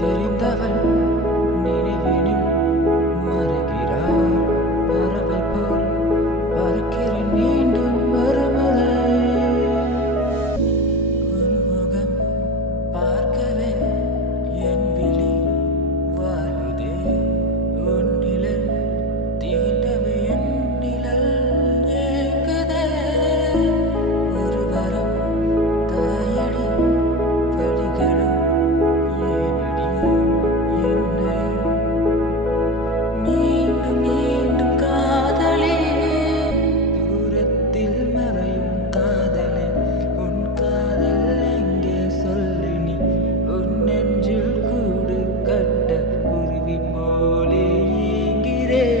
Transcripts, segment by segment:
தெரிந்தவள் நினைவினில் மறைகிறாள். பறவை போல் பறக்கிறேன் மீண்டும் மறுமுறை. உன் முகம் பார்க்கவே என் விழி வாழுதே. உன் நிழல் தீண்டவே என் நிழல் ஏங்குதே. ஒரு வரம் தாயடி வழிகளும் ஏனடி என்னை மீண்டும் மீண்டும் காதலே. தூரத்தில் மறையும் காதலே, உன் காதல் எங்கே சொல்லு நீ. உன் நெஞ்சில் கூடு கட்ட குருவி போலே ஏங்கிறேன்.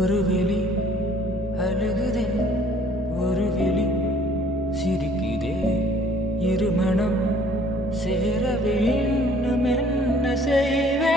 ஒரு விழி அழுகுதே, ஒரு விழி சிரிக்குதே. இருமணம் சேரவே இன்னும் என்ன செய்வே.